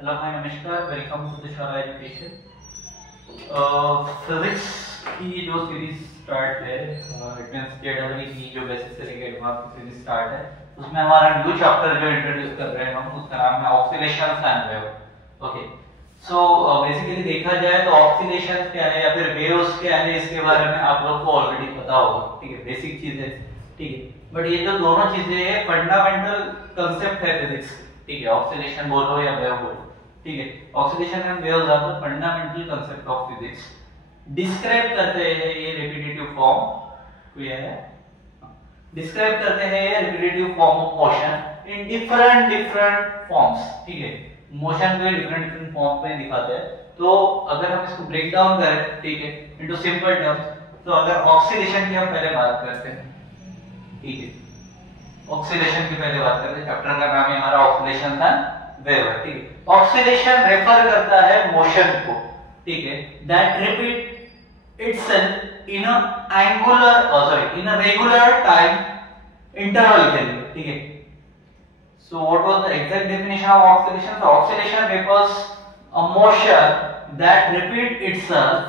Hello, hi, नमस्कार, welcome to the शाला education. Physics की जो सीरीज स्टार्ट है, इट मींस जेडब्ल्यू की जो बेसिक से लेकर एडवांस की सीरीज स्टार्ट है, उसमें हमारा न्यू चैप्टर जो इंट्रोड्यूस कर रहे हैं हम, उसका नाम है oscillations and wave. Okay, so basically देखा जाए तो ऑक्सीलेशंस क्या है या फिर वेव्स क्या है, इसके बारे में आप लोग को ऑलरेडी पता होगा, ठीक है, बेसिक चीजें, ठीक है। बट ये जो दोनों चीजें हैं फंडामेंटल कांसेप्ट है फिजिक्स, ठीक है, ऑक्सीलेशन बोलो या वेव बोलो, ठीक है। Oscillation and waves are the fundamental concept of physics. Describe करते हैं ये रिपीटेटिव फॉर्म को, ये है डिस्क्राइब करते हैं ये repetitive form of motion in different forms, ठीक है। मोशन को डिफरेंट फॉर्म में दिखाते हैं। तो अगर हम इसको ब्रेक डाउन करें, ठीक है, इनटू सिंपल टर्म्स, तो अगर ऑक्सीलेशन की हम पहले बात करते हैं, ठीक है, ऑक्सीलेशन की पहले बात करते हैं, चैप्टर का नाम है हमारा ऑक्सीलेशन एंड वेव, ठीक है। ऑक्सीलेशन रेफर करता है मोशन को, ठीक है, that repeat itself in a regular time interval के लिए, ठीक है। So what was the exact definition of oscillation? So oscillation refers a motion that repeats itself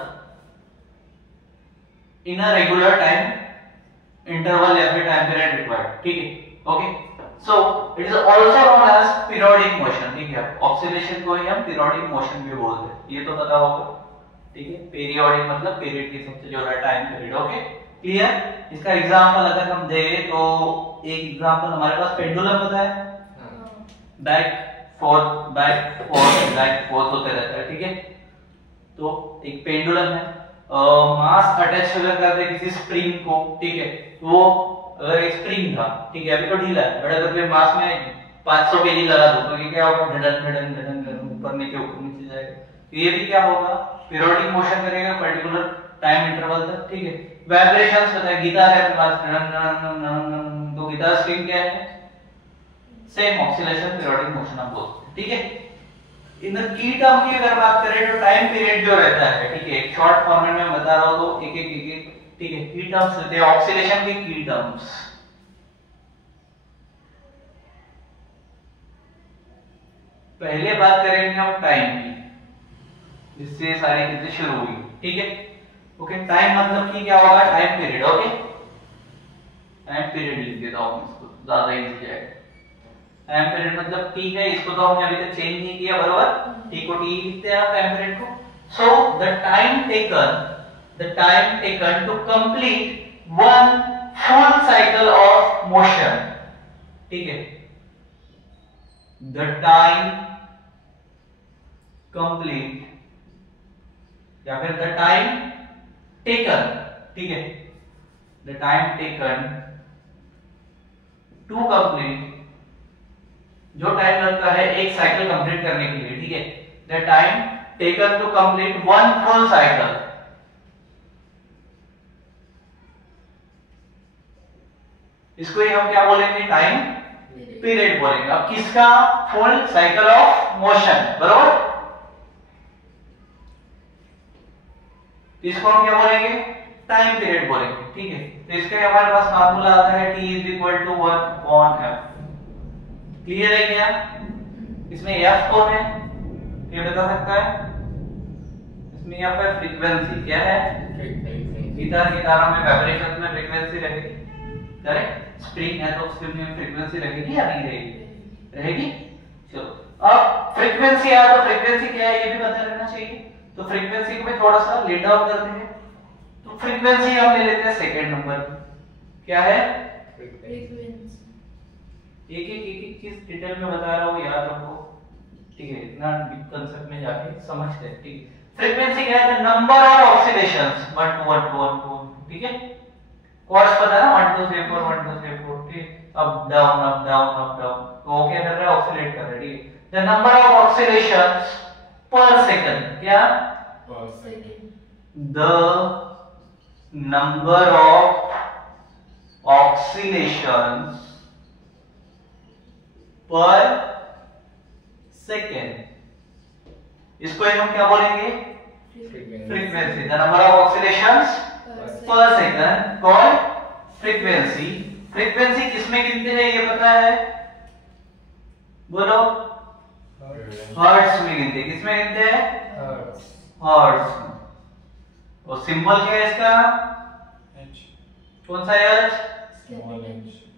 in a regular time interval every time period required, ठीक है, okay. So it is also known as periodic motion, ठीक है। oscillation को ही हम periodic motion भी बोलते हैं, ये तो पता होगा, ठीक है। periodic मतलब पीरियड के हिसाब से जो है टाइम पीरियड, ओके, क्लियर। इसका एग्जांपल अगर हम दें तो एक एग्जांपल हमारे पास पेंडुलम पता है, बैक फोर्थ होते रहता है, ठीक है। तो एक पेंडुलम है, मास अटैच कर दे किसी स्प्रिंग को, ठीक है। वो अगर एक स्प्रिंग था, ठीक है, अभी तो ढीला है, बट अगर मैं मास में 500 केजी लगा दूं तो ये क्या होगा, धड़न ऊपर नीचे जाएगा। तो ये भी क्या होगा, पीरियोडिक मोशन करेगा पर्टिकुलर टाइम इंटरवल तक, ठीक है। वाइब्रेशंस पता है, गिटार है अपने पास, तो गिटार स्ट्रिंग क्या है, सेम ऑक्सीलेशन पीरियोडिक मोशन हम बोलते हैं, ठीक है। इन द की टर्म की अगर बात करें तो टाइम पीरियड जो रहता है, ठीक है, एक शॉर्ट फॉर्मेट में बता रहा हूं तो एक ठीक है, की टर्म्स रहते हैं ऑक्सीलेशन के की टर्म्स। पहले बात करेंगे हम टाइम की, जिससे सारी चीजें शुरू हुई, ठीक है, ओके। टाइम मतलब की क्या होगा, time period, okay, time period लिख देता हूं इसको, ज्यादा इजी जाएगा। टाइम पीरियड मतलब टी है, इसको तो हमने अभी तक चेंज नहीं किया, बरोबर, टी को टी लिखते हैं टाइम पीरियड को। So the time taken to complete one full cycle of motion, ठीक है, द टाइम कंप्लीट या फिर द टाइम टेकन, ठीक है, the time taken to complete, जो टाइम लगता है एक साइकिल कंप्लीट करने के लिए, ठीक है, the time taken to complete one full cycle, इसको ही हम क्या बोलेंगे, टाइम पीरियड बोलेंगे। अब किसका, फुल साइकिल ऑफ मोशन, बरोबर, इसको हम क्या बोलेंगे, टाइम पीरियड बोलेंगे, ठीक है। तो इसका हमारे पास फार्मूला आता है T = 1/f, क्लियर है क्या। इसमें f कौन है, ये बता सकता है, इसमें f है फ्रीक्वेंसी, क्या है, गिटार में वाइब्रेशन में फ्रीक्वेंसी रहेगी, करेक्ट। स्प्रिंग है तो उसमें फ्रीक्वेंसी रहेगी या नहीं रहेगी, चलो। अब फ्रीक्वेंसी है तो फ्रीक्वेंसी क्या है ये भी पता रहना चाहिए, तो फ्रीक्वेंसी को भी थोड़ा सा लेट डाउन करते हैं। तो फ्रीक्वेंसी हम ले लेते हैं सेकंड नंबर, क्या है, फ्रीक्वेंसी। एक चीज डिटेल में बता रहा हूँ, याद रखो, ठीक है, इतना डीप कांसेप्ट में जाके समझते हैं, ठीक है। फ्रीक्वेंसी क्या है, the number of ऑक्सीलेशंस 1 to 1 to 1 to 1, ठीक है। कॉर्ड्स पता है ना, 1 2 3 4 1 2 3 4, ठीक, अप डाउन, तो वो क्या कर रहा है, ऑक्सीलेट कर रहा है, ठीक है। द नंबर ऑफ ऑक्सीलेशंस पर सेकंड, क्या, पर सेकंड, द नंबर ऑफ ऑक्सीलेशंस पर सेकेंड, इसको हम क्या बोलेंगे, फ्रीक्वेंसी, द नंबर ऑफ ऑक्सीलेशंस पर सेकंड कॉल्ड फ्रीक्वेंसी। फ्रीक्वेंसी किसमें गिनते हैं ये पता है, बोलो, हर्ट्ज में गिनते हैं। किसमें गिनते हैं? हर्ट्ज। और सिंबल क्या है इसका? H। कौन सा H? Small h।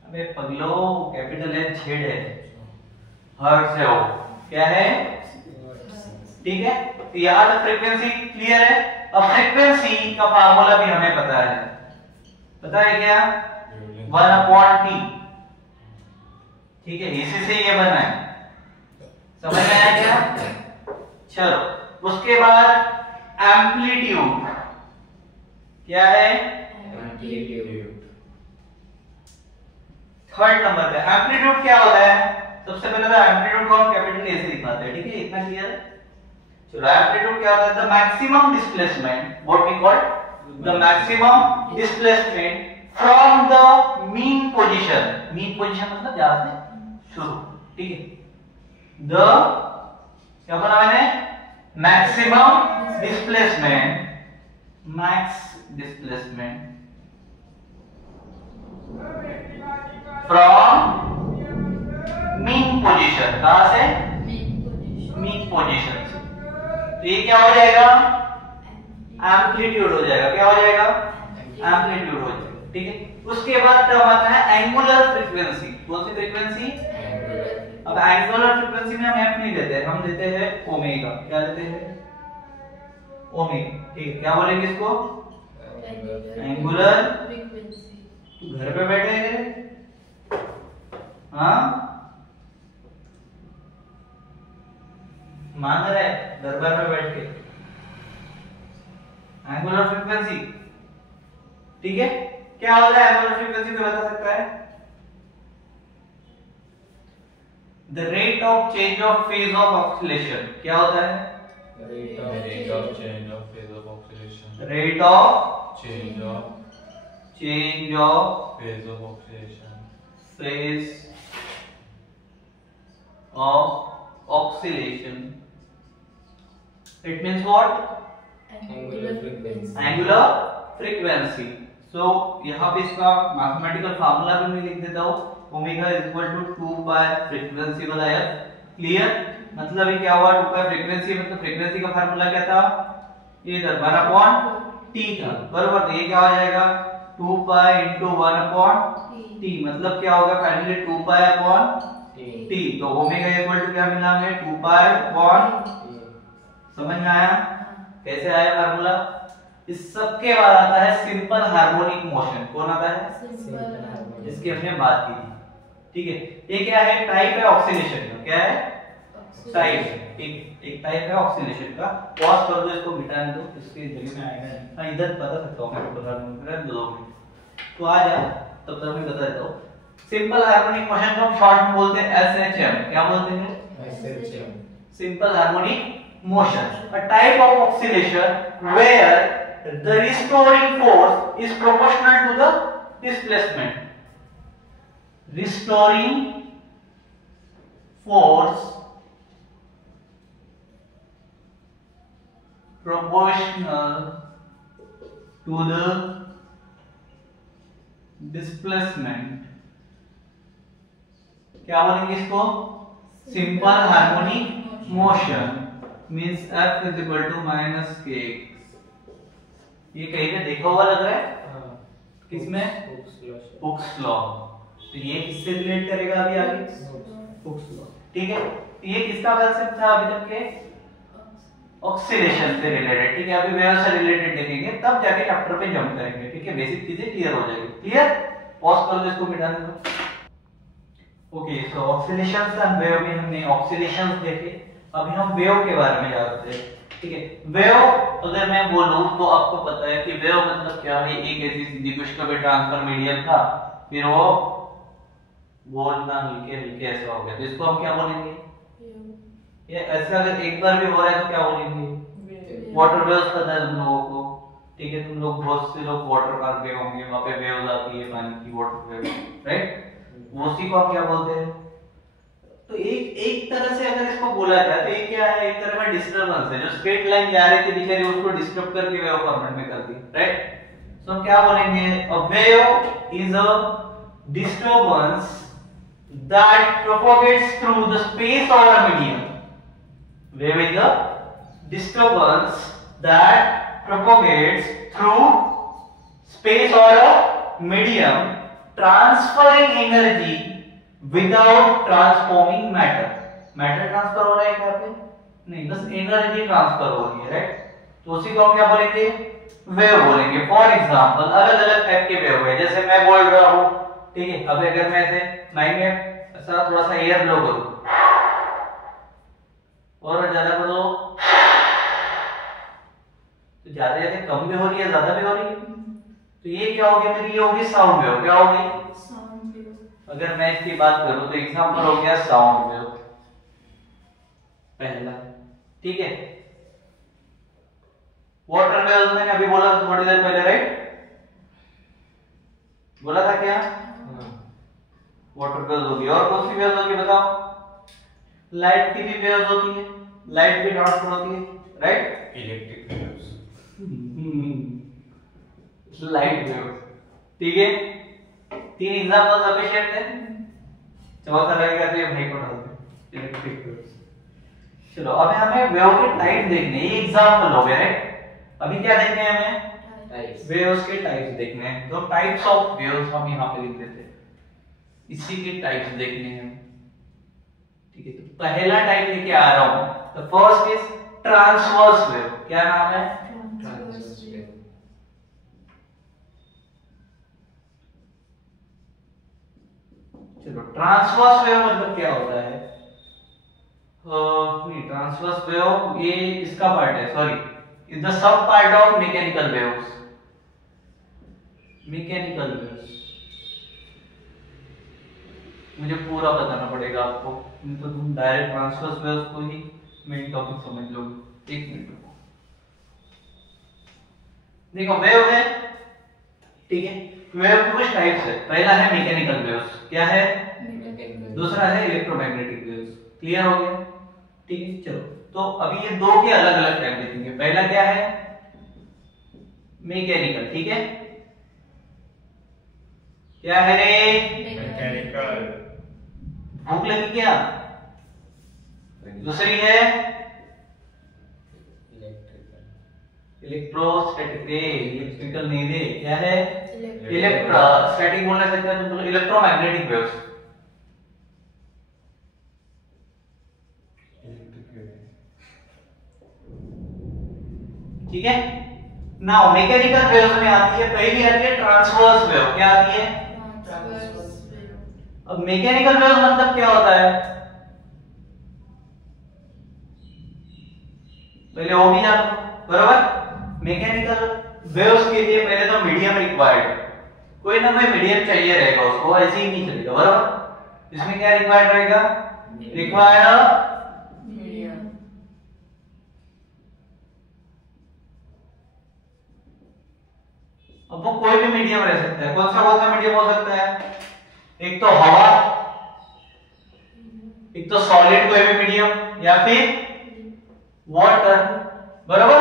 अबे पगलो, कैपिटल H छेड़ है, हर्ट्ज है वो। क्या है? ठीक है, तो यहाँ तक फ्रीक्वेंसी क्लियर है। अब फ्रीक्वेंसी का फार्मूला भी हमें पता है। पता है क्या? 1/T। ठीक है, इसी से ये बना है। समझ में आया क्या? चलो, उसके बाद एम्पलीट्यूड क्या है? एम्पलीट्यूड। थर्ड नंबर पे एम्पलीट्यूड क्या होता है? सबसे पहले तो एम्पलीट्यूड को हम कैपिटल ए से दिखाते हैं। ठीक है, इतना क्लियर है? चलो, एम्पलीट्यूड क्या होता है? The maximum displacement, what we call the maximum displacement from the mean position. Mean position मतलब जहां से शुरू। ठीक है, द क्या बोला मैंने? Maximum displacement, max displacement from mean position. कहां से? मीन पोजीशन से। तो ये क्या हो जाएगा? एम्पलीट्यूड हो जाएगा। क्या हो जाएगा? एम्पलीट्यूड हो जाएगा। ठीक है, उसके बाद टर्म आता है एंगुलर फ्रीक्वेंसी। कौन सी फ्रीक्वेंसी? अब एंगुलर फ्रीक्वेंसी में हम एफ नहीं लेते, हम लेते हैं ओमेगा। क्या लेते हैं? ओमेगा। ठीक है, क्या बोलेंगे इसको? Angular frequency. घर पे बैठे हैं? हाँ, मांग रहे दरबार में बैठ के एंगुलर फ्रीक्वेंसी। ठीक है, क्या होता है एंगुलर फ्रीक्वेंसी? को बता सकता है? The rate of change of phase of oscillation. क्या होता है? Rate of change of phase of oscillation। Rate of Change of phase of oscillation। phase of oscillation। It means what? Angular frequency। Angular frequency। So यहाँ पे इसका mathematical formula भी मैं लिख देता हूँ। Omega is equal to 2 pi frequency वाला f। Clear? मतलब ये क्या हुआ? 2 पाई फ्रीक्वेंसी, मतलब फ्रीक्वेंसी का फार्मूला क्या था? ये था 1/T था, बरोबर? तो ये क्या हो जाएगा? 2 पाई into 1/T। मतलब क्या होगा? फाइनली 2 पाई/T। तो ओमेगा इक्वल टू क्या मिला हमें? 2 पाई/T। समझ में आया कैसे आया फार्मूला? इस सब के बाद आता है सिंपल हार्मोनिक मोशन। कौन आता है? जिसकी हमने बात की थी। ठीक है, ये क्या है? टाइप है ऑक्सीलेशन का। क्या है? टाइप। एक टाइप है ऑक्सीलेशन का। पॉज कर दो, इसको मिटा दो, इसके जगह में आएगा नहीं। हां, इधर बता सकता हूं मैं, बता दूंगा 2 मिनट। तो आ जा, तब तक मैं बता देता हूं। सिंपल हार्मोनिक मोशन को हम शॉर्ट में बोलते हैं एसएचएम। क्या बोलते हैं? SHM। Simple harmonic motion, a type of oscillation where the restoring force is proportional to the displacement. Restoring force proportional to the displacement. क्या बोलेंगे इसको? Simple harmonic motion means F is equal to minus kx। ये कहीं पे देखा हुआ लग रहा है? किसमें? Hooke's law. तो ये किससे रिलेट करेगा अभी आगे? Hooke's law. ठीक है, तो ये किसका कांसेप्ट था अभी तक के? ऑक्सीलेशन से रिलेटेड। ठीक है, अभी वेव से रिलेटेड देखेंगे, तब जाके चैप्टर पे जंप करेंगे। ठीक है, बेसिक चीजें क्लियर हो जाएगी। क्लियर? पॉज कर दो, इसको मिटा दो। ओके, सो ऑक्सीलेशंस एंड वेव में हमने ऑक्सीलेशंस देखे। अभी हम वेव के बारे में जानते हैं। ठीक है, वेव अगर मैं बोलूं तो आपको पता है कि वेव मतलब क्या है? एक ऐसी सीधी कुछ का भी ट्रांसफर मीडियम था, फिर वो बोलना हल्के ऐसा हो गया, तो इसको हम क्या बोलेंगे? ये ऐसा अगर एक बार भी हो रहा है तो क्या बोलेंगे? वाटर वेव्स पता है तुम लोगों को। ठीक है, तुम लोग बहुत से लोग वाटर पार्क गए होंगे, वहां पे वेव्स आती है पानी की, वाटर वेव, राइट? उसी को आप क्या बोलते हैं? तो एक तरह से अगर इसको बोला जाए तो ये क्या है? एक तरह का डिस्टरबेंस है। जो स्ट्रेट लाइन जा रही थी बेचारी, उसको डिस्टर्ब करके वेव फॉर्मेट में कर दी, राइट? सो हम क्या बोलेंगे? A wave is a disturbance that propagates through the space और a medium. Wave is a disturbance that propagates through space or a medium, transferring energy without transforming matter. Matter transfer हो रहा है क्या पे? नहीं, बस एनर्जी ट्रांसफर हो रही है, राइट? तो उसी को हम क्या बोलेंगे? वेव बोलेंगे. फॉर एग्जांपल अलग अलग टाइप के वेव है, जैसे मैं बोल रहा हूं, ठीक है. अब अगर मैं ऐसे माइंड में ऐसा थोड़ा सा एयर ब्लो करूं और ज्यादा करो तो ज्यादा या कम भी हो रही है, ज्यादा भी हो रही है, तो ये क्या हो गया मेरी? ये होगी साउंड वेव. क्या होगी? Sound wave. अगर मैं इसकी बात करूं तो एग्जांपल हो गया साउंड वेव पहला, ठीक है. वाटर वेव मैंने अभी बोला था थोड़ी देर पहले, राइट? बोला था क्या? वाटर वेव होगी. और कौन सी वेव होगी बताओ? लाइट की भी वेव्स होती है, लाइट भी ट्रांसफर होती है, right? Electric waves. Light wave, ठीक है. 3 एग्जांपल सफिशिएंट है. चौथा रहेगा तो ये भाई को डाल दे, इलेक्ट्रिक वेव्स. चलो अब हमें वेव के टाइप देखने हैं. ये एग्जांपल हो गया, राइट? अभी क्या देखने हैं हमें? टाइप्स. वेव्स के टाइप्स देखने हैं. तो टाइप्स ऑफ वेव्स हम यहां पे लिख देते हैं. इसी के टाइप्स देखने हैं, ठीक है. तो पहला टाइप लेके आ रहा हूं. The first is transverse wave. क्या नाम है? Transverse wave. चलो ट्रांसवर्स वेव मतलब क्या होता है? नहीं, ट्रांसवर्स वेव ये इसका पार्ट है, sorry, is the sub part of mechanical waves. Mechanical waves मुझे पूरा बताना पड़ेगा आपको, नहीं तो तुम डायरेक्ट ट्रांसवर्स वेव्स को ही मेन टॉपिक समझ लोगे. एक मिनट रुको. देखो वेव है, ठीक है. वेव के कुछ टाइप्स है. पहला है मैकेनिकल वेव्स. क्या है? दूसरा है इलेक्ट्रोमैग्नेटिक वेव्स. क्लियर हो गया? ठीक है. चलो तो अभी ये दो के अलग अलग टाइप देखेंगे. पहला क्या है? मैकेनिकल. ठीक है. क्या है रे? मैकेनिकल. भूख लगी क्या? दूसरी है इलेक्ट्रोस्टैटिक. इलेक्ट्रिकल नहीं दे. क्या है? इलेक्ट्रोस्टैटिक बोलने से क्या तुम? Electromagnetic waves. ठीक है. नाउ मैकेनिकल वेव्स में आती है, पहली आती है ट्रांसवर्स वेव. क्या आती है? Transverse wave. अब मैकेनिकल वेव मतलब क्या होता है? पहले वो भी जानो, बराबर. मैकेनिकल वेव्स के लिए पहले तो मीडियम रिक्वायर्ड. कोई ना कोई मीडियम चाहिए रहेगा उसको, ऐसे ही नहीं चलेगा, बराबर. इसमें क्या रिक्वायर्ड रहेगा? Required medium. अब वो कोई भी मीडियम रह सकता है. कौन सा मीडियम हो सकता है? एक तो हवा, एक तो सॉलिड कोई भी मीडियम, या फिर वाटर, बराबर.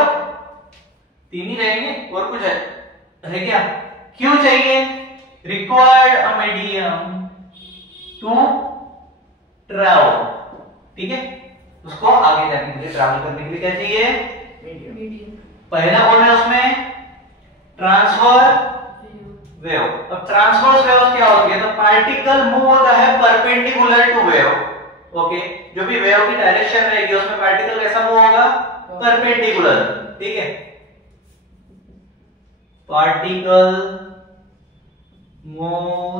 तीन ही रहेंगे, और कुछ है क्या? क्यों चाहिए? Required a medium to travel. ठीक है. उसको आगे जाने के लिए, ट्रैवल करने के लिए क्या चाहिए? मीडियम. पहला कौन है उसमें? Transfer wave. अब ट्रांसवर्स वेव क्या होती है? तो पार्टिकल मूव होता है परपेंडिकुलर टू वेव. ओके. जो भी वेव की डायरेक्शन रहेगी उसमें पार्टिकल कैसा मूव होगा? परपेंडिकुलर. ठीक है. Particle move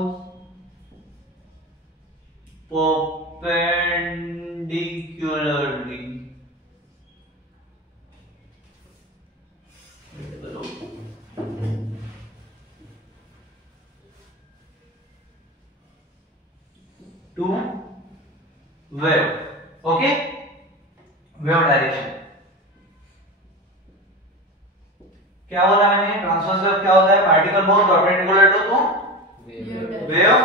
perpendicularly. To wave. Okay. Wave direction. क्या बोला मैंने? ट्रांसवर्स वेव क्या होता है? Particle move perpendicular to wave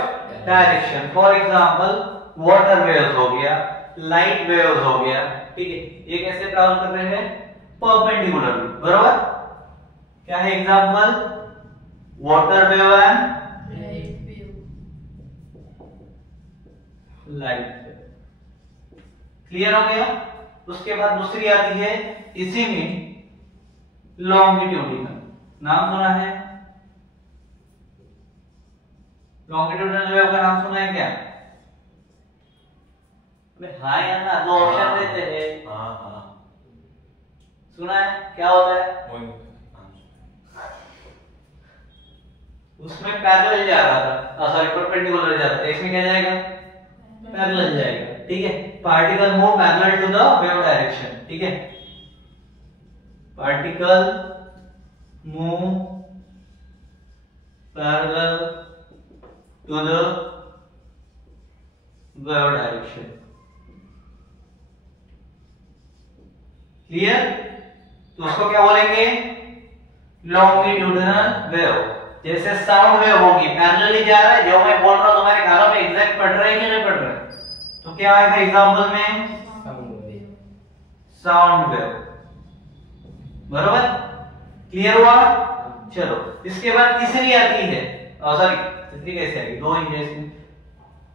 direction. For example water waves हो गया, लाइट वेव्स हो गया. ठीक है. ये कैसे ट्रैवल कर रहे हैं? परपेंडिकुलरली, बराबर. क्या है example? Water wave and light wave. Clear हो गया? उसके बाद दूसरी आती है इसी में लॉन्गिट्यूडिनल, नाम सुना है? लॉन्गिट्यूडिनल वेव का नाम सुना है क्या? हाँ या ना, दो ऑप्शन देते हैं। हाँ सुना है? क्या होता है उसमें? पैरेलल जा रहा था, सॉरी परपेंडिकुलर जा रहा था, इसमें क्या जाएगा? पैरेलल जाएगा। ठीक है, particle move parallel to the wave direction. ठीक है, particle move parallel to the wave direction. Clear? तो उसको क्या बोलेंगे? Longitudinal wave. जैसे साउंड वेव होगी, पैरेलली जा रहा है, जो मैं बोल रहा हूं तुम्हारे कानों में एग्जैक्ट पड़ रहा है कि नहीं पड़ रहा है, तो क्या आएगा एग्जांपल में? Sound wave. बरोबर? क्लियर हुआ? चलो, इसके बाद तीसरी आती है, सॉरी तीसरी कैसे आएगी? दो इंग्लिश।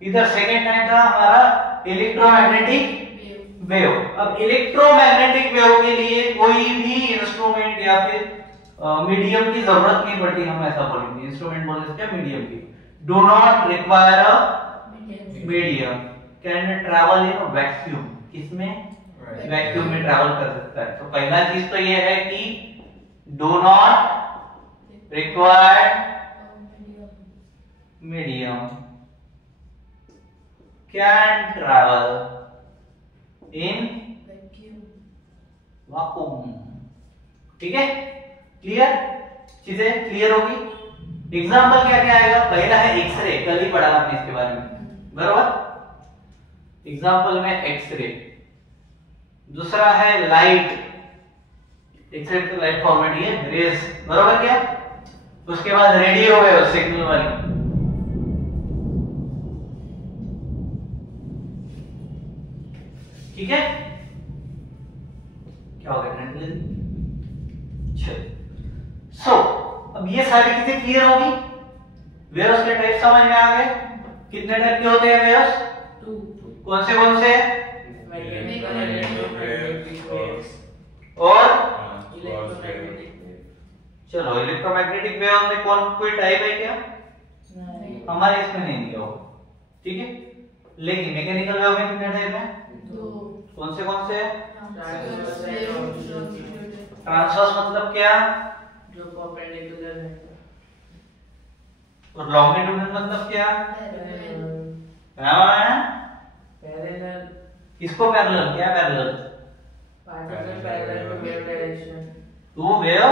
इधर सेकंड टाइम था हमारा इलेक्ट्रोमैग्नेटिक वेव। अब इलेक्ट्रोमैग्नेटिक वेव के लिए कोई भी इंस्ट्रूमेंट या फिर मीडियम की जरूरत नहीं पड़ती, हम ऐसा बोलेंगे। इंस्ट्रूमेंट बोलने से क्या? मीडियम की। Do not require a medium, can travel in vacuum. किसमें? वैक्यूम में ट्रैवल कर सकता है। तो पहला चीज तो ये है कि do not require medium, can travel in vacuum. ठीक है, क्लियर? चीजें क्लियर होगी। एग्जाम्पल क्या क्या आएगा? पहला है एक्सरे, कल ही पढ़ा आपने इसके बारे में, बरोबर? एग्जाम्पल में एक्सरे। दूसरा है लाइट, एक्सरे तो लाइट फॉर्मेट ही है, रेज, बरोबर क्या? उसके बाद रेडियो वेव, सिग्नल वाली। ठीक है, क्या हो गया? सो अब ये सारी चीजें क्लियर होगी। वेव्स के टाइप समझ में आ गए? कितने टाइप के होते हैं वेव्स? कौन से कौन से? और चलो, इलेक्ट्रोमैग्नेटिक वेव में कौन कोई टाइप है क्या? हमारे इसमें नहीं दिया होगा। ठीक है, लेकिन मैकेनिकल वेव में कितने टाइप है? कौन से कौन से? ट्रांसवर्स मतलब क्या? जो परपेंडिकुलर है। और लॉन्गिट्यूडिनल मतलब क्या? पैरेलल। किसको पैरेलल? क्या parallel? Particle parallel to wave direction. To wave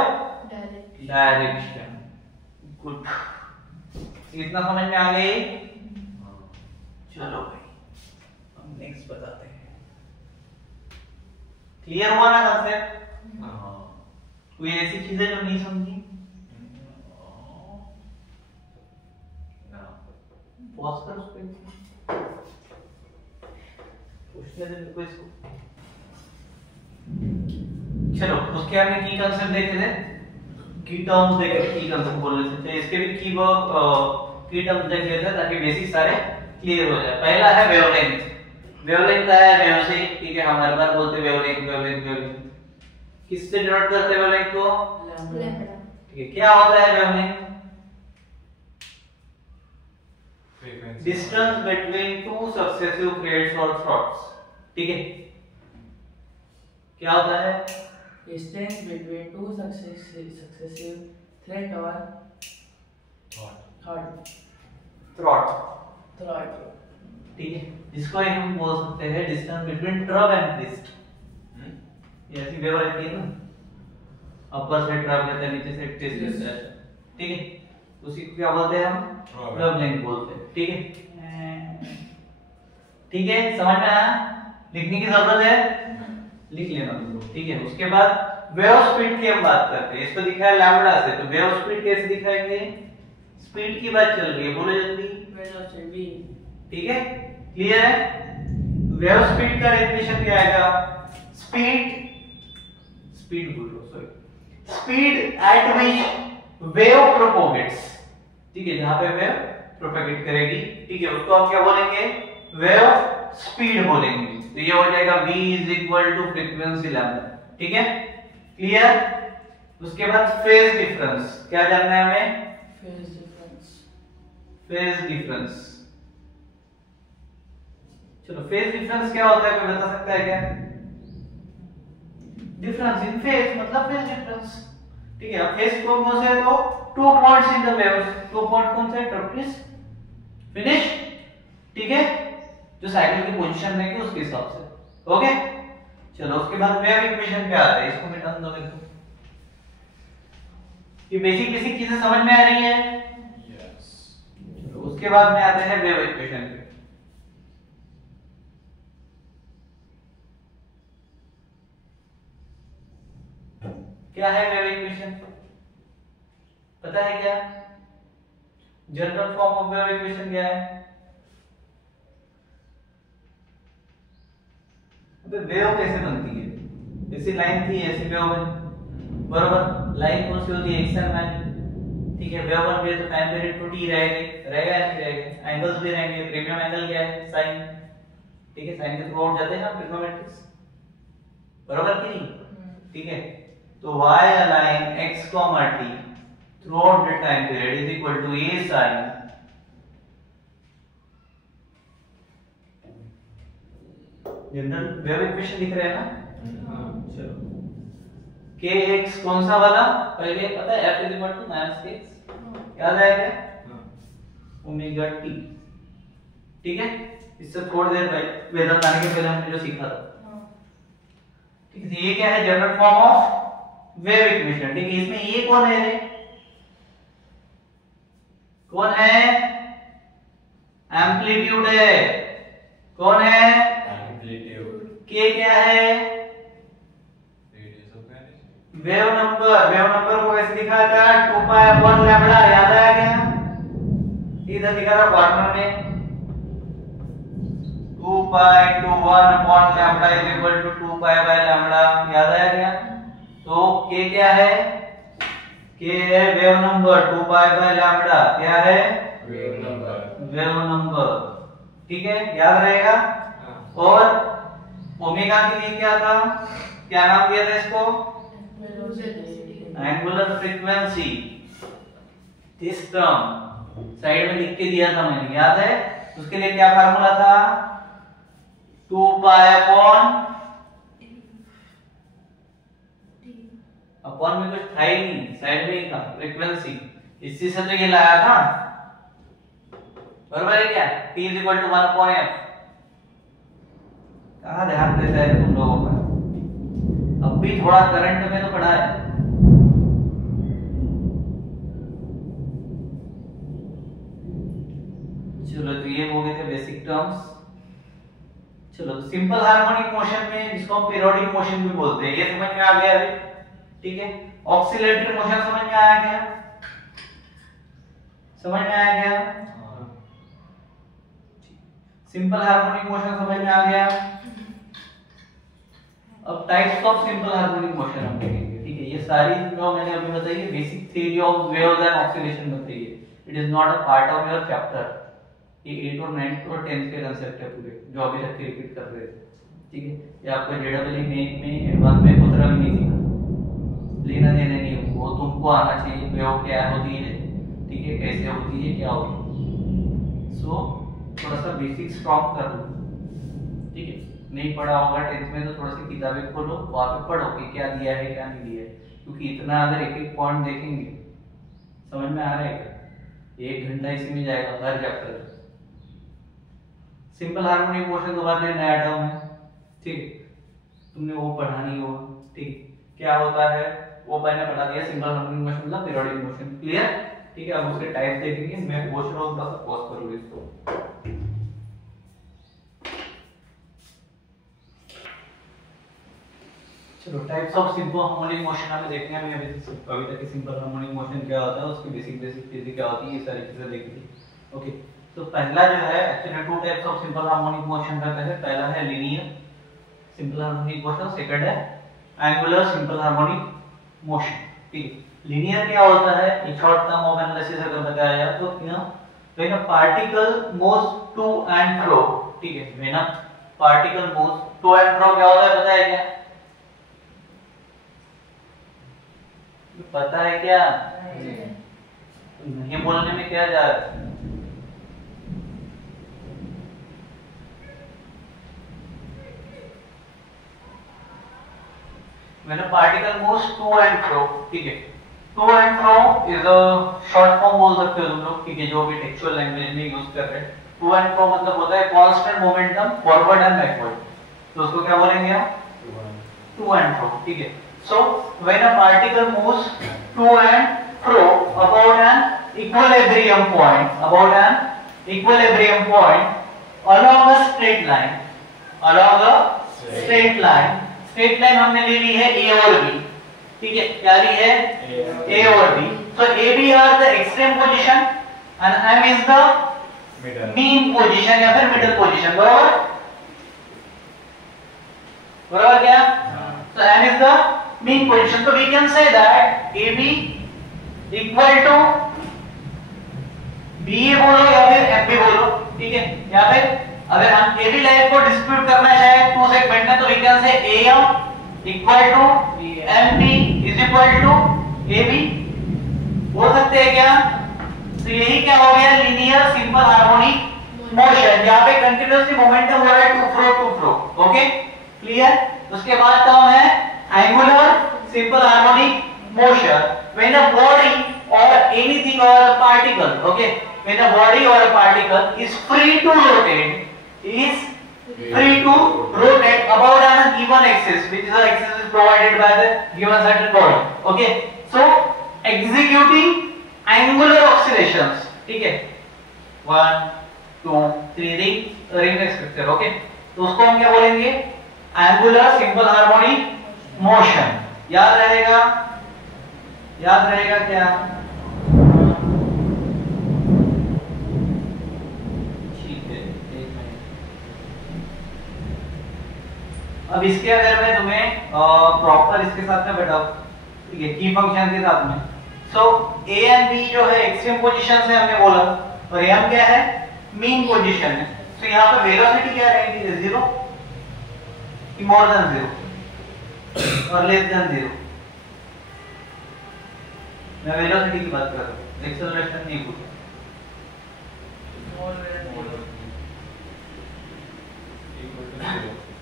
direction. Good, इतना समझ में आ गई? चलो भाई, हम नेक्स्ट बताते हैं। क्लियर हुआ ना कंसेप्ट? कोई ऐसी चीजें जो नहीं समझी? पॉज कर उस पे, पूछने दे मेरे को इसको। चलो, उसके हमने की कंसेप्ट देखे थे, की टर्म्स देखे थे, की कंसेप्ट बोलने से चाहिए, इसके भी की वर्क की टर्म्स देख लेते हैं ताकि बेसिक सारे क्लियर हो जाए। पहला है वेवलेंथ। वेवलेंथ क्या है? वेव से, ठीक है, हम हर बार बोलते हैं वेवलेंथ वेवलेंथ वेवलेंथ। किससे डिनोट करते हैं वेवलेंथ को? लैम्डा। ठीक है, क्या होता है wavelength? Distance between two successive threads और थ्रॉट्स। ठीक है, क्या होता है? Distance between two successive thread और थ्रॉट। ठीक है, जिसको हम बोल सकते हैं distance between trough and twist. ये ऐसी वेव रहती है ना, अपर से ट्रब रहता है, नीचे से ट्विस्ट रहता है। ठीक है, उसी को क्या बोलते हैं हम? वेवलेंथ बोलते हैं। ठीक है, ठीक है, समझ में आया? लिखने की जरूरत है? लिख लेना तुम लोग। ठीक है, उसके बाद वेव स्पीड की हम बात करते हैं। इसको दिखाया लैम्डा से, तो वेव स्पीड कैसे दिखाएंगे? स्पीड की बात चल रही है, बोलो जल्दी। वेलोसिटी। ठीक है, क्लियर है? वेव स्पीड का डेफिनेशन क्या आएगा? स्पीड बोलो, sorry, speed at which wave propagates. ठीक है, जहां पे वेव प्रोपेगेट करेगी, ठीक है, उसको हम क्या बोलेंगे? वेव स्पीड बोलेंगे। तो ये हो जाएगा v is equal to frequency lambda. ठीक है, क्लियर। उसके बाद फेज डिफरेंस, क्या जानना है हमें? Phase difference. फेज डिफरेंस, चलो फेज डिफरेंस क्या होता है, कोई बता सकता है क्या? डिफरेंस इन फेज मतलब फेज डिफरेंस। ठीक है, अब फेज कौन से है? तो 2 points in the waves. 2 point कौन से है? ट्रपिस, फिनिश। ठीक है, जो साइकिल की पोजीशन रहेगी उसके हिसाब से। ओके, चलो उसके बाद वेव इक्वेशन पे आते हैं। इसको मिटा दो मेरे को। ये बेसिक चीजें समझ में आ रही है? यस। चलो उसके बाद में आते हैं वेव इक्वेशन पे। क्या है वेव इक्वेशन? पता है क्या? General form of wave equation क्या है? वेव कैसे बनती है? ऐसी लाइन थी, ऐसी वेव बनी, बराबर। लाइन कौन सी होती है? X and Y. ठीक है, वेव बन गई तो टाइम पीरियड 2t रहेगा या नहीं रहेगा? एंगल्स भी रहेंगे। प्रीमियम एंगल क्या है? साइन। ठीक है, साइन के थ्रू आउट जाते हैं ना ट्रिग्नोमेट्रिक्स, बराबर कि नहीं? ठीक है, तो y align x, t throughout the time period is equal to a sin general wave equation दिख रहा है ना? चलो kx कौन सा वाला? पहले पता है f is equal to -x, याद आया क्या? Omega t। ठीक है, इससे थोड़ी देर पहले वेदांत आने के पहले हमने जो सीखा था। ठीक है, ये क्या है? General form of wave equation. ठीक है, इसमें ये कौन है रे? कौन है? एम्पलीट्यूड है। कौन है? एम्पलीट्यूड। के क्या है? Radius of energy. Wave number. Wave number को कैसे दिखा था? 2 पाई अपॉन लैम्बडा, याद आया क्या? इधर दिखा था कॉर्नर में 2 pi to 1 upon lambda is equal to 2 pi by lambda, याद आया क्या? तो k क्या है? k है wave number 2 pi by lambda. क्या है? Wave number. Wave number. ठीक है, याद रहेगा। और ओमेगा के लिए क्या था? क्या नाम दिया था इसको? Angular frequency. इस टर्म साइड में लिख के दिया था मैंने, याद है? उसके लिए क्या फार्मूला था? 2 पाई अपॉन में कुछ था ही नहीं, साइड में ही था फ्रीक्वेंसी। इसी से तो ये लाया था, बराबर है क्या? t = 1 upon f। कहाँ ध्यान देता है तुम लोगों का? अब भी थोड़ा करंट में तो पढ़ा है। चलो, तो ये हो गए थे बेसिक टर्म्स। चलो, तो सिंपल हार्मोनिक मोशन में, जिसको हम पीरियोडिक मोशन भी बोलते हैं, ये समझ में आ गया अभी? ठीक है, ऑक्सीलेटरी मोशन समझ में आया क्या? समझ में आया क्या? सिंपल हार्मोनिक मोशन समझ में आ गया। अब types of simple harmonic motion हम देखेंगे। ठीक है, ये सारी जो मैंने अभी बताई है basic theory of waves and oscillation बताई है। It is not a part of your chapter. ये 8 और 9 और 10 के कंसेप्ट है पूरे, जो अभी तक रिपीट कर रहे थे। ठीक है, ये आपका जेडब्ल्यू में एडवांस में खुद भी नहीं सीखा, लेना देना नहीं, वो तुमको आना चाहिए। वेव क्या होती है, ठीक है, कैसे होती है, क्या होती है। सो थोड़ा सा बेसिक स्ट्रॉन्ग कर लो। ठीक है, नहीं पढ़ा होगा 10th में तो थोड़ा सी किताबें खोलो, वहां पे पढ़ो कि क्या दिया है क्या नहीं दिया है, क्योंकि इतना अगर एक एक पॉइंट देखेंगे समझ में आ रहा है क्या? 1 घंटा इसी में जाएगा हर चैप्टर। सिंपल हार्मोनिक मोशन के बाद में नया टर्म है। ठीक है, तुमने वो पढ़ा नहीं होगा। ठीक, क्या होता है वो मैंने बता दिया। सिंपल हार्मोनिक मोशन मतलब पीरियोडिक मोशन। क्लियर? ठीक है, अब उसके टाइप देखेंगे। मैं पूछ रहा हूं, थोड़ा सा पॉज कर लो इसको। चलो, types of simple harmonic motion हमें देखने हैं। अभी तक के सिंपल हार्मोनिक मोशन क्या होता है, उसकी बेसिक चीजें क्या होती है, ये सारी चीजें देखी थी। ओके, तो पहला जो है actually 2 types of simple harmonic motion रहता है। पहला है linear simple harmonic motion, second है एंगुलर सिंपल हार्मोनिक मोशन। ठीक है, लीनियर क्या होता है? ये शॉर्ट टर्म ऑफ एनालिसिस अगर बताया जाए तो when a particle moves to and fro, ठीक है, when a particle move to and fro क्या होता है पता है क्या? पता है क्या? नहीं बोलने में क्या जा रहा है? When a particle moves to and fro, ठीक है, to and fro is a short form बोल सकते हो तुम लोग, ठीक है, जो भी टेक्सचुअल लैंग्वेज में यूज कर रहे हैं. To and fro मतलब होता है constant momentum forward and backward. तो उसको क्या बोलेंगे हम? To and fro, ठीक है. So when a particle moves to and fro about an equilibrium point, along a straight line, straight line हमने ले ली है ए और बी, ठीक है, क्या ली है? ए और B. So A B are the extreme position and M is the mean position या फिर मिडिल पोजीशन. बराबर बराबर क्या? So M is the mean position. तो we can say that A B equal to B बोलो या फिर M B बोलो, ठीक है, या फिर अगर हम ए बी लाइन को डिस्प्यूट करना चाहे टू सेगमेंट में तो we can say A M equal to M B is equal to A B बोल सकते हैं क्या? तो यही क्या हो गया? लीनियर सिंपल हार्मोनिक मोशन, जहां पे कंटीन्यूअसली मोमेंटम हो रहा है टू फ्रो. Okay clear? उसके बाद टर्म है angular simple harmonic motion. When a body or anything or a particle, okay, when a body or a particle is free to rotate about a given axis, which is the axis is provided by the given certain body. Okay, so executing angular oscillations, ठीक है, 1 2 3 ring structure. Okay, तो उसको हम क्या बोलेंगे? Angular simple harmonic motion. याद रहेगा क्या? अब इसके अगर मैं तुम्हें प्रॉपर इसके साथ में बताऊं, ठीक है, की फंक्शन के साथ में. सो ए एंड बी जो है एक्सट्रीम पोजीशन से हमने बोला और एम क्या है? मीन पोजीशन है. तो यहाँ पे वेलोसिटी क्या रहेगी? 0 की मोर देन 0 और लेस देन 0. मैं वेलोसिटी की बात कर रहा हूँ, एक्सेलरेशन नहीं पूछ.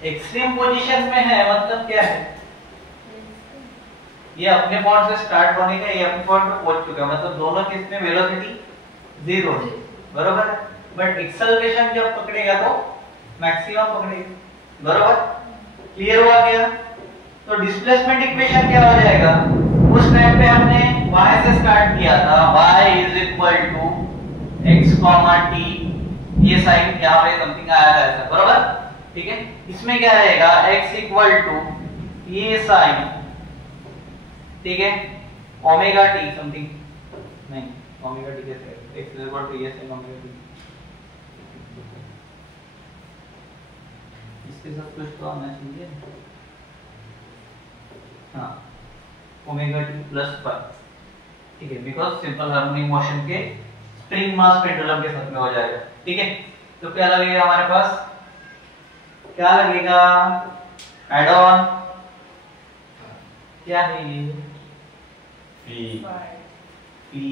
एक्सट्रीम पोजीशन में है मतलब क्या है? ये अपने पॉइंट से स्टार्ट होने का, ये अपने पॉइंट पे पहुंच चुका है, मतलब दोनों केस में वेलोसिटी 0 है. बरोबर है. बट एक्सेलरेशन जब पकड़ेगा तो मैक्सिमम पकड़ेगा. बरोबर, क्लियर हुआ क्या? तो डिस्प्लेसमेंट इक्वेशन क्या हो जाएगा? उस टाइम पे हमने y से स्टार्ट किया था, y is equal to x, t. ये साइन यहाँ पे समथिंग आया था ऐसा. बरोबर, ठीक है. इसमें क्या रहेगा? x इक्वल टू ये साइन, ठीक है, ओमेगा टी समथिंग, नहीं ओमेगा टी कैसे? x इक्वल टू ये साइन ओमेगा टी. इसके साथ कुछ तो आना चाहिए. हाँ, ओमेगा टी प्लस पाई, ठीक है, बिकॉज सिंपल हार्मोनिक मोशन के स्प्रिंग मास पेंडुलम के साथ में हो जाएगा. ठीक है, तो क्या लगेगा हमारे पास? क्या लगेगा? एड ऑन क्या है ये? पी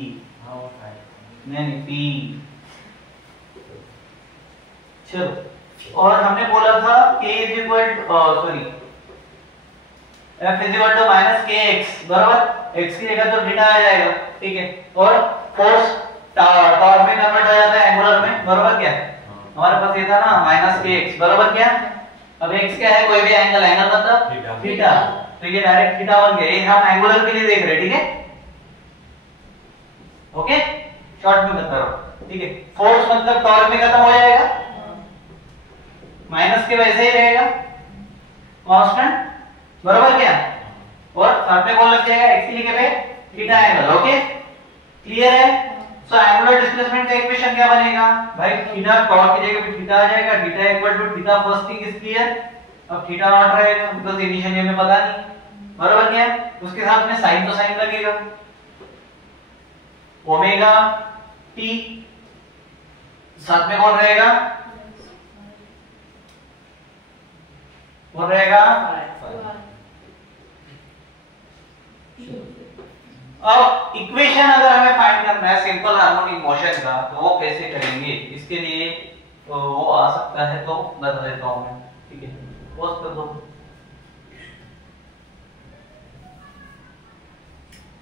नहीं पी. चलो, और हमने बोला था k इज इक्वल सॉरी f is equal to minus kx. बराबर, x की जगह तो थीटा आ जाएगा. ठीक है, और फोर्स टॉर्क में कन्वर्ट हो जाता है एंगुलर में. बराबर क्या? हमारे पास ये था ना माइनस kx. बराबर क्या? अब x क्या है? कोई भी एंगल मतलब थीटा. तो ये डायरेक्ट थीटा बन गया. ये हम एंगुलर के लिए देख रहे हैं. ठीक है, ओके, शॉर्ट में बता रहा हूं. ठीक है, फोर्स मतलब टॉर्क में खत्म हो जाएगा, माइनस के वैसे ही रहेगा कांस्टेंट. बराबर क्या? और साथ में कौन लग जाएगा? x की जगह पे थीटा एंगल. ओके, क्लियर है? सो एंगुलर डिस्प्लेसमेंट का इक्वेशन क्या बनेगा भाई? थीटा टॉर्क की जगह पे थीटा आ जाएगा. Theta equal to theta first thing is clear. अब थीटा नॉट रहेगा बिकॉज़ इनिशियली हमें पता नहीं. बराबर क्या? उसके साथ में साइन तो साइन लगेगा, ओमेगा टी. साथ में कौन रहेगा? और रहेगा। अब इक्वेशन अगर हमें फाइंड करना है सिंपल हार्मोनिक मोशन का तो वो कैसे करेंगे, इसके लिए वो आ सकता है तो बता देता हूं मैं, ठीक है। पोस्ट कर दो।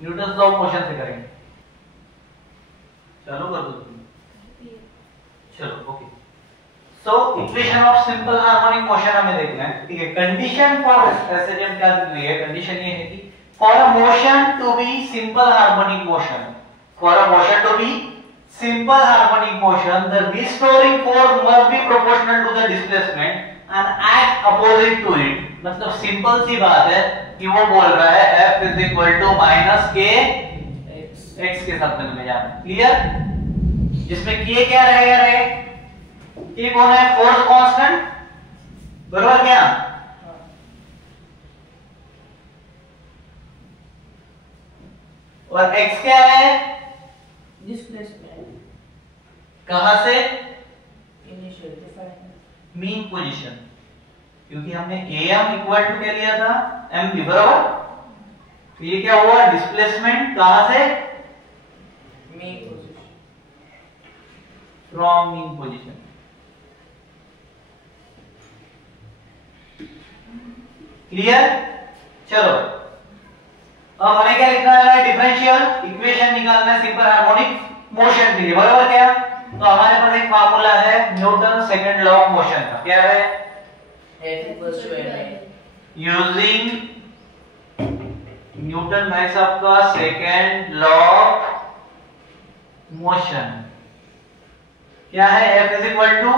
न्यूटन लॉ ऑफ मोशन से करेंगे, चालू कर दो तुम। चलो okay. So equation of simple harmonic motion हमें देखना है, ठीक है। कंडीशन फॉर ऐसे जब क्या दी हुई है, कंडीशन ये है कि for a motion to be simple harmonic motion, for a motion to be simple harmonic motion, the restoring force must be proportional to the displacement and act opposite to it। मतलब simple सी बात है कि वो बोल रहा है F is equal to minus K x के साथ में जाना, क्लियर। जिसमें K क्या रहेगा, K कौन है, फोर्स कांस्टेंट, बराबर क्या। और x क्या है, डिस्प्लेसमेंट। कहां से, इनिशियल डिफाइन मीन पोजीशन, क्योंकि हमने am इक्वल टू क्या लिया था, mv, बराबर। तो ये क्या हुआ, डिस्प्लेसमेंट कहां से, mean position, from mean position. Clear. चलो अब हमें क्या लिखना है, डिफरेंशियल इक्वेशन निकालना है सिंपल हार्मोनिक मोशन के लिए, बराबर क्या। तो हमारे पास एक फार्मूला है Newton second law of motion का, क्या है, F equals to ma। Using Newton भाई साहब का सेकंड लॉ ऑफ मोशन, क्या है, F is equal to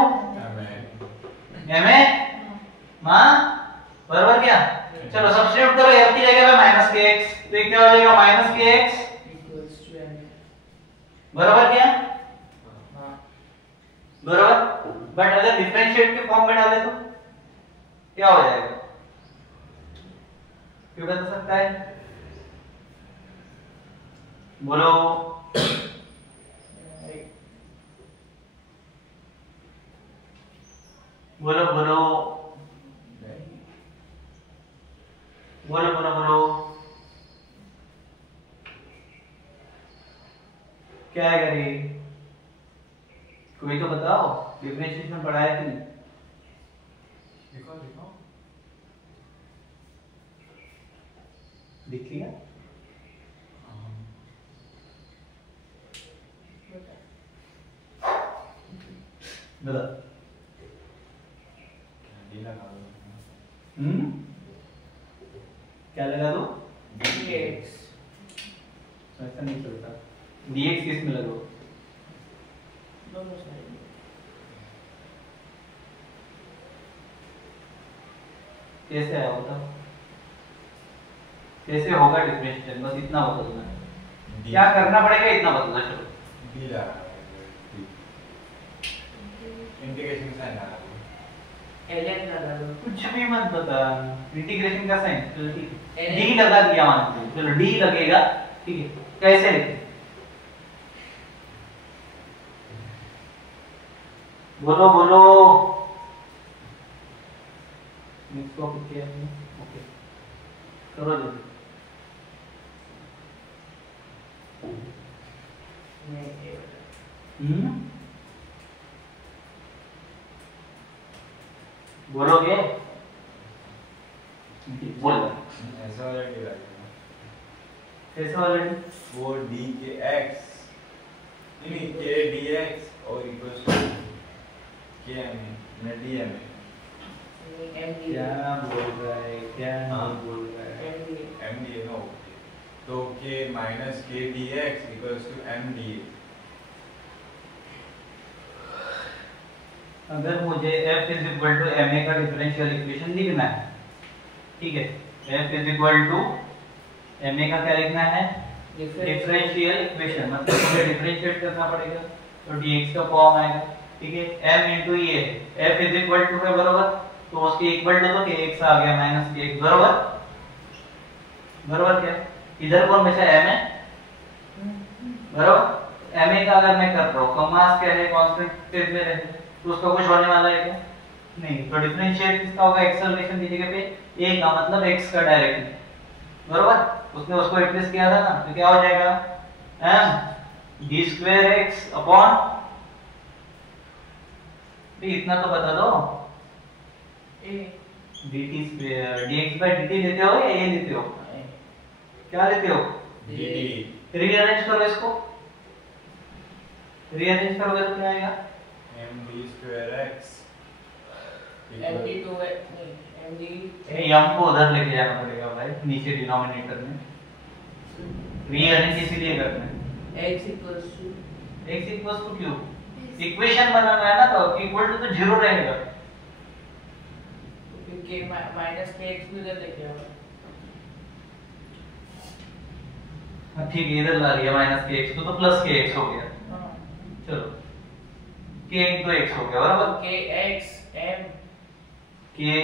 ma, मां, बराबर क्या। चलो सब्स्टिट्यूट करो, F की जगह पे माइनस के एक्स, तो क्या हो जाएगा, माइनस के एक्स इक्वल्स टू ma। बराबर क्या, हां बराबर। बट अगर डिफरेंशिएट के फॉर्म में डाले तो क्या हो जाएगा, क्यों बता सकता है, बोलो बोलो बोलो बोलो बोलो बोलो, क्या है करिए, कोई तो बताओ, डिफरेंशिएशन में पढ़ा है कि नहीं, लिख लिया, बता, क्या लगा दो, dx ऐसा नहीं चलता, dx किस में लगाओ, दोनों साइड में। कैसे आया बताओ, कैसे होगा डिफरेंशिएशन, बस इतना बदलना है, क्या करना पड़ेगा इतना बदलना। चलो इंटीग्रेशन साइन लगा दो, ln लगा दो, कुछ भी मत बता, इंटीग्रेशन का साइन, चलो ठीक है, डी लगा दिया मानते हैं, चलो डी लगेगा, ठीक है। कैसे लिखें, बोलो बोलो, इसको किया है, ओके करो जल्दी। बोलोगे, बोल ऐसा वाला डी लगा कैसे वाला डी, वो डी के x नहीं के dx और इक्वल्स टू के m में dm क्या बोल रहा है, क्या हाँ? बोल रहा है, m dA नो, तो k माइनस के dx equals to m dA। अगर मुझे f is equal to ma का डिफरेंशियल इक्वेशन लिखना है, ठीक है, f is equal to ma का क्या लिखना है, डिफरेंशियल इक्वेशन, मतलब मुझे डिफरेंशिएट करना पड़ेगा, तो dx का फॉर्म आएगा, ठीक है, m इनटू ये f इज इक्वल टू है, बराबर, तो उसके इक्वल टू तो kx आ गया माइनस kx, बराबर, बराबर क्या, इधर कौन बचा m है, बराबर। ma का अगर मैं कर रहा हूँ, कमास क्या है, कांस्टेंट फेज में रहे, तो उसका कुछ होने वाला है क्या, नहीं, तो डिफरेंशिएट किसका होगा, एक्सेलरेशन की जगह पे a का मतलब x का डायरेक्टली, बरोबर। उसने उसको रिप्लेस किया था ना, तो क्या हो जाएगा m d square x upon, इतना तो बता दो, A dt square dx by dt लेते हो या ये लेते हो, क्या लेते हो, dt रीअरेंज करो इसको, रीअरेंज करोगे तो क्या आएगा, md स्क्वायर x MD2 है, नहीं MD m को उधर लेके जाना पड़ेगा भाई, नीचे डिनोमिनेटर में, रीअरेंज इसीलिए करना है, x equals to x equals to क्यू, इक्वेशन बनाना है ना, तो इक्वल टू तो जीरो रहेगा, तो फिर k माइनस kx भी उधर लेके आओ। हाँ ठीक है, इधर ला लिया माइनस के एक्स को, तो प्लस के एक्स हो गया, हाँ चलो के इनटू एक्स हो गया, बराबर, kx m के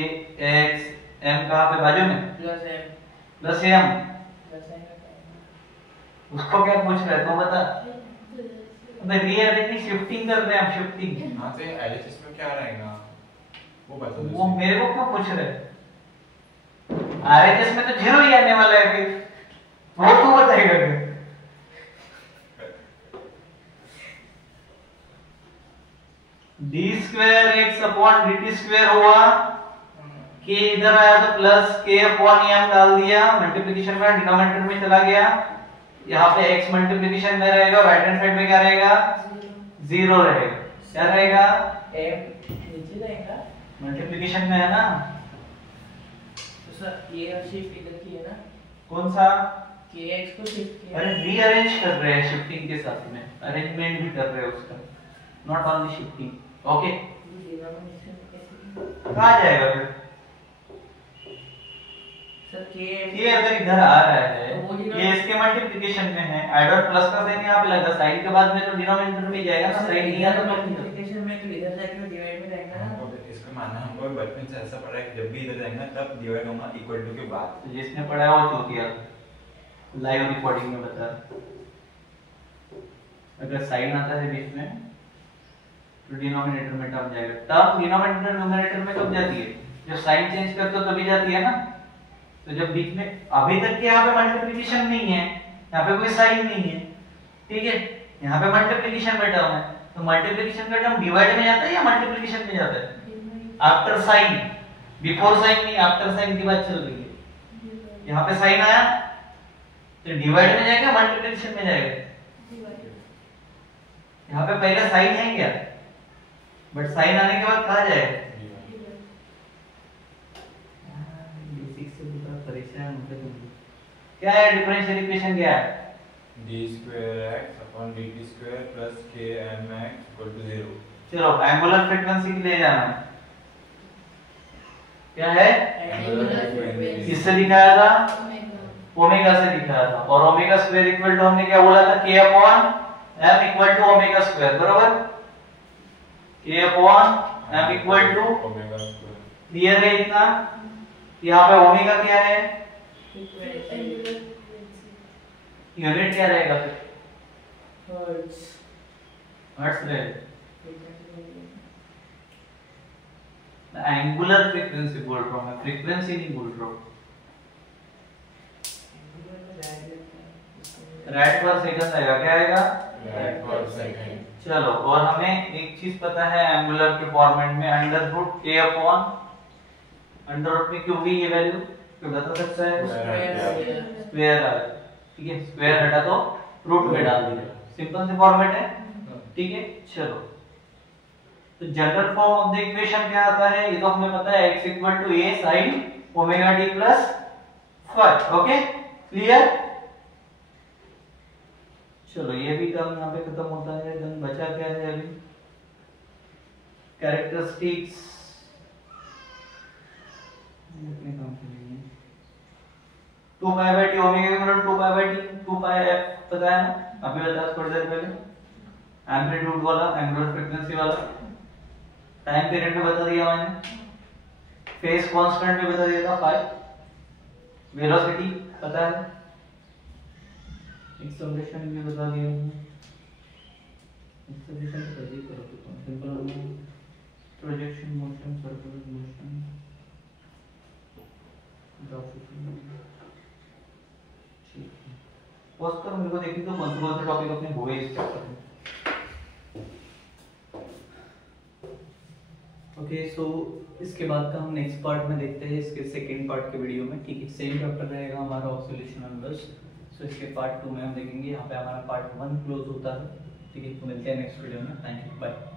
एक्स एम कहाँ पे, बाजू में, plus m plus M, plus m का क्या है? उसको क्या पूछ रहा है तो बता, अबे रीअरेंजिंग शिफ्टिंग कर रहे हैं हम, शिफ्टिंग, हाँ तो एलएचएस में क्या रहेगा वो बता दो। वो मेरे को क्यों पूछ रहे हैं, आरएचएस में तो जीरो ही आने वाला है, फिर वो तू बताएगा फिर, D square x upon D T square हुआ, के इधर आया तो प्लस के अपॉन एम डाल दिया, मल्टीप्लिकेशन में डिनोमिनेटर में चला गया, यहाँ पे x मल्टीप्लिकेशन में रहेगा, राइट हैंड साइड में क्या रहेगा, जीरो रहेगा, क्या रहेगा, m नीचे जाएगा, मल्टीप्लिकेशन में है ना, तो सर ये शिफ्ट इधर की है ना, कौन सा, kx को शिफ्ट किया, अरे रीअरेंज कर रहे हैं शिफ्टिंग के साथ में, अरेंजमेंट भी कर रहे हैं उसका, not only shifting, okay, denomination कैसे, कहाँ जाएगा फिर, सर k ये अगर इधर आ रहा है, तो वो ये इसके मल्टीप्लिकेशन में है, ऐड और प्लस का साइन यहाँ पे लगा, साइन के बाद में तो डिनोमिनेटर में जाएगा ना, साइन नहीं इधर आता तो मल्टीप्लिकेशन में तो इधर जाके डिवाइड में जाएगा ना, हमको इसका मानना है, हमको बचपन से ऐसा पढ़ा है कि जब भी इधर जाएंगे तब डिवाइड होगा इक्वल टू के बाद। तो जिसने पढ़ा है वो चूतिया, लाइव रिकॉर्डिंग में बता, अगर साइन आता है बीच में तो डिनोमिनेटर में टर्म जाएगा, टर्म डिनोमिनेटर न्यूमरेटर में कब जाती है, जब साइन चेंज करते हो तभी जाती है ना, तो जब बीच में, अभी तक के यहाँ पे मल्टीप्लिकेशन नहीं है, यहाँ पे कोई साइन नहीं है, ठीक है, यहाँ पे मल्टीप्लिकेशन में टर्म है, तो मल्टीप्लिकेशन का टर्म डिवाइड में जाता है या मल्टीप्लिकेशन में जाता है, आफ्टर साइन, बिफोर साइन नहीं, आफ्टर साइन की बात चल रही है, यहाँ पे साइन आया तो डिवाइड में जाएगा, मल्टीप्लिकेशन में जाएगा, यहाँ पे पहले साइन है क्या, बट साइन आने के बाद कहाँ जाएगा, परेशान होते तुम, क्या है डिफरेंशियल इक्वेशन, क्या है, d square x upon dt square plus k mx equal to 0। चलो एंगुलर फ्रीक्वेंसी के लिए जाना है, क्या है, किससे दिखाया था, ओमेगा से दिखाया था, और ओमेगा स्क्वायर इक्वल टू हमने क्या बोला था, k upon m equal to omega square, बराबर, k upon m equal to, omega square. Clear है इतना, यहाँ पे ओमेगा क्या है, यूनिट क्या रहेगा फिर, हर्ट्ज हर्ट्ज रहेगा, एंगुलर फ्रीक्वेंसी बोल रहा हूँ मैं, फ्रीक्वेंसी नहीं बोल रहा हूँ, रैट पर सेकंड आएगा, क्या आएगा, रैट पर सेकंड। चलो, और हमें एक चीज पता है एंगुलर के फॉर्मेट में, under root k upon under root में क्यों भी ये वैल्यू तो बता सकता है, स्क्वायर आ, ठीक है, स्क्वायर हटा तो रूट में डाल दिया, सिंपल से फॉर्मेट है, ठीक है, चलो, तो general form of the equation क्या आता है, ये तो हमें पता है, x equal to a sin omega t plus phi, okay, clear, चलो ये भी टर्म यहाँ पे खत्म होता है, देन बचा क्या है अभी, कैरेक्टरिस्टिक्स, अपने काम के लिए 2 पाई बाय टी ओमेगा का मतलब 2 पाई बाय टी 2 पाई f पता है ना, अभी बता थोड़ी देर पहले, एम्पलीट्यूड वाला, एंगुलर फ्रीक्वेंसी वाला, टाइम पीरियड में बता दिया मैंने, फेज कांस्टेंट भी बता दिया था फाई, वेलोसिटी पता है, एक्सेलरेशन भी बता दिया मैंने, एक्सेलरेशन तो कर दी, करो तो सिंपल हो गया, projection motion circular motion graphical ठीक है पॉज करो मेरे को देखने तो कौन से टॉपिक अपने हुए इस चैप्टर में ओके सो इसके बाद का हम नेक्स्ट पार्ट में देखते हैं इसके सेकंड पार्ट के वीडियो में ठीक है सेम चैप्टर रहेगा हमारा ऑसिलेशन नंबर्स सो इसके पार्ट 2 में हम देखेंगे यहाँ पे हमारा पार्ट 1 क्लोज होता है ठीक है तो मिलते हैं नेक्स्ट वीडियो में थैंक यू बाय